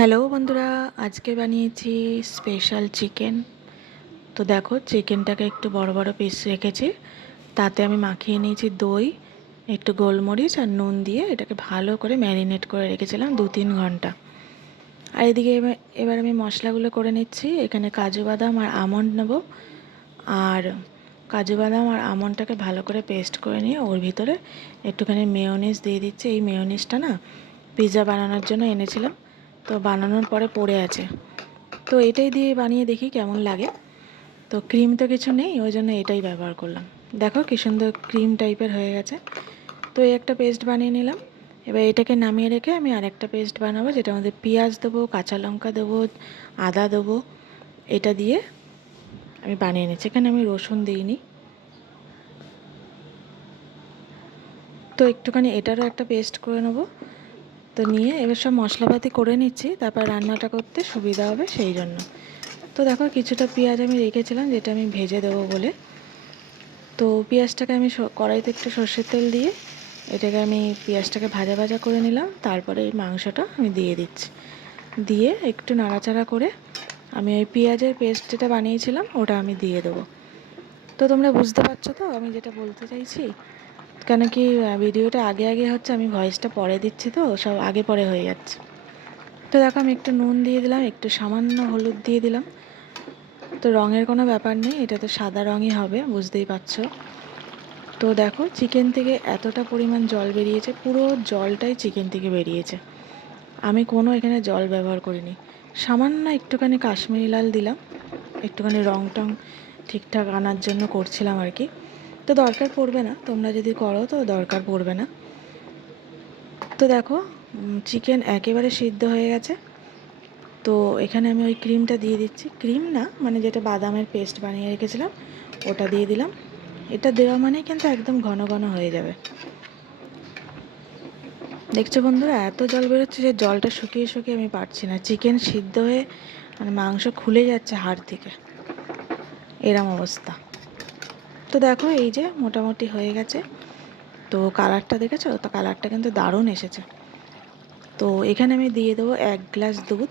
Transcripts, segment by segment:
Hello বন্ধুরা, আজকে বানিয়েছি স্পেশাল চিকেন। তো দেখো, চিকেনটাকে একটু বড় বড় পিস রেখেছি, তাতে আমি মাখিয়ে নিয়েছি দই, একটু গোলমরিচ আর নুন দিয়ে এটাকে ভালো করে ম্যারিনেট করে রেখেছিলাম 2-3 ঘন্টা। আর এদিকে এবার আমি মশলাগুলো করে নিচ্ছি। এখানে কাজু বাদাম আর আমন্ড নেব, আর কাজু বাদাম আর আমন্ডটাকে ভালো করে পেস্ট করে নিয়ে ওর ভিতরে একটুখানি মেয়োনিজ দিয়ে দিচ্ছি। এই মেয়োনিজটা না পিৎজা বানানোর জন্য এনেছিলাম, তো বানানোর পরে পড়ে আছে, তো এটাই দিয়ে বানিয়ে দেখি কেমন লাগে। তো ক্রিম তো কিছু নেই, ওই জন্য এটাই ব্যবহার করলাম। দেখো কি সুন্দর ক্রিম টাইপের হয়ে গেছে। তো এই একটা পেস্ট বানিয়ে নিলাম। এবার এটাকে নামিয়ে রেখে আমি আরেকটা পেস্ট বানাবো, যেটার মধ্যে পেঁয়াজ দেবো, কাঁচা লঙ্কা দেবো, আদা দেবো। এটা দিয়ে আমি বানিয়ে নিচ্ছি। এখানে আমি রসুন দিইনি। তো একটুখানি এটারও একটা পেস্ট করে নেবো। তো নিয়ে এবার সব মশলাপাতি করে নিচ্ছি, তারপর রান্নাটা করতে সুবিধা হবে সেই জন্য। তো দেখো, কিছুটা পেঁয়াজ আমি রেখেছিলাম যেটা আমি ভেজে দেবো বলে। তো পেঁয়াজটাকে আমি কড়াইতে একটু সর্ষের তেল দিয়ে এটাকে আমি পেঁয়াজটাকে ভাজা ভাজা করে নিলাম। তারপরে এই মাংসটা আমি দিয়ে দিচ্ছি, দিয়ে একটু নাড়াচাড়া করে আমি ওই পেঁয়াজের পেস্ট যেটা বানিয়েছিলাম ওটা আমি দিয়ে দেবো। তো তোমরা বুঝতে পারছো তো আমি যেটা বলতে চাইছি? কেন কি ভিডিওটা আগে আগে হচ্ছে, আমি ভয়েসটা পরে দিচ্ছি, তো সব আগে পরে হয়ে যাচ্ছে। তো দেখো, আমি একটু নুন দিয়ে দিলাম, একটু সামান্য হলুদ দিয়ে দিলাম। তো রঙের কোনো ব্যাপার নেই, এটা তো সাদা রঙই হবে, বুঝতেই পারছো। তো দেখো, চিকেন থেকে এতটা পরিমাণ জল বেরিয়েছে, পুরো জলটাই চিকেন থেকে বেরিয়েছে। আমি কোনো এখানে জল ব্যবহার করিনি। সামান্য একটুখানি কাশ্মীরি লাল দিলাম, একটুখানি রং টং ঠিকঠাক আনার জন্য করছিলাম আর কি। তো দরকার পড়বে না, তোমরা যদি করো তো দরকার পড়বে না। তো দেখো, চিকেন একেবারে সিদ্ধ হয়ে গেছে। তো এখানে আমি ওই ক্রিমটা দিয়ে দিচ্ছি, ক্রিম না মানে যেটা বাদামের পেস্ট বানিয়ে রেখেছিলাম ওটা দিয়ে দিলাম। এটা দেওয়া মানে কিন্তু একদম ঘন ঘন হয়ে যাবে। দেখছো বন্ধুরা, এত জল বেরোচ্ছে যে জলটা শুকিয়ে শুকিয়ে আমি পারছি না, চিকেন সিদ্ধ হয়ে মানে মাংস খুলে যাচ্ছে হাড় থেকে, এরম অবস্থা। তো দেখো, এই যে মোটামুটি হয়ে গেছে। তো কালারটা দেখেছো তো? কালারটা কিন্তু দারুণ এসেছে। তো এখানে আমি দিয়ে দেবো 1 গ্লাস দুধ।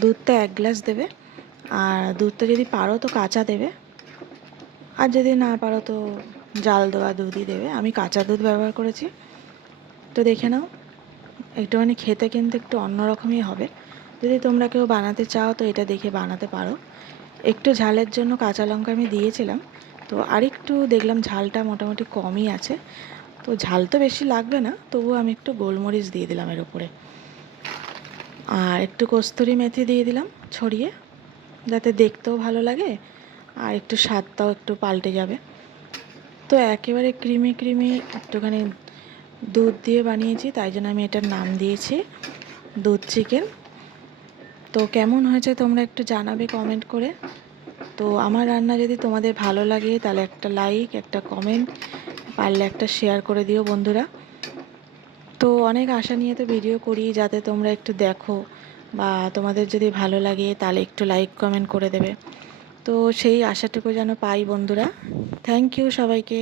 দুধটা 1 গ্লাস দেবে, আর দুধটা যদি পারো তো কাঁচা দেবে, আর যদি না পারো তো জাল দেওয়া দুধই দেবে। আমি কাঁচা দুধ ব্যবহার করেছি। তো দেখে নাও, একটুখানি খেতে কিন্তু একটু অন্যরকমই হবে। যদি তোমরা কেউ বানাতে চাও তো এটা দেখে বানাতে পারো। একটু ঝালের জন্য কাঁচা লঙ্কা আমি দিয়েছিলাম, তো আরেকটু দেখলাম ঝালটা মোটামুটি কমই আছে। তো ঝাল তো বেশি লাগবে না, তবুও আমি একটু গোলমরিচ দিয়ে দিলাম এর উপরে, আর একটু কস্তুরি মেথি দিয়ে দিলাম ছড়িয়ে, যাতে দেখতেও ভালো লাগে আর একটু স্বাদটাও একটু পাল্টে যাবে। তো একেবারে ক্রিমি ক্রিমি একটুখানি দুধ দিয়ে বানিয়েছি, তাই জন্য আমি এটার নাম দিয়েছি দুধ চিকেন। তো কেমন হয়েছে তোমরা একটু জানাবে কমেন্ট করে। তো আমার রান্না যদি তোমাদের ভালো লাগে তাহলে একটা লাইক, একটা কমেন্ট, পারলে একটা শেয়ার করে দিও বন্ধুরা। তো অনেক আশা নিয়ে তো ভিডিও করি, যাতে তোমরা একটু দেখো, বা তোমাদের যদি ভালো লাগে তাহলে একটু লাইক কমেন্ট করে দেবে। তো সেই আশাটুকু যেন পাই বন্ধুরা। থ্যাংক ইউ সবাইকে।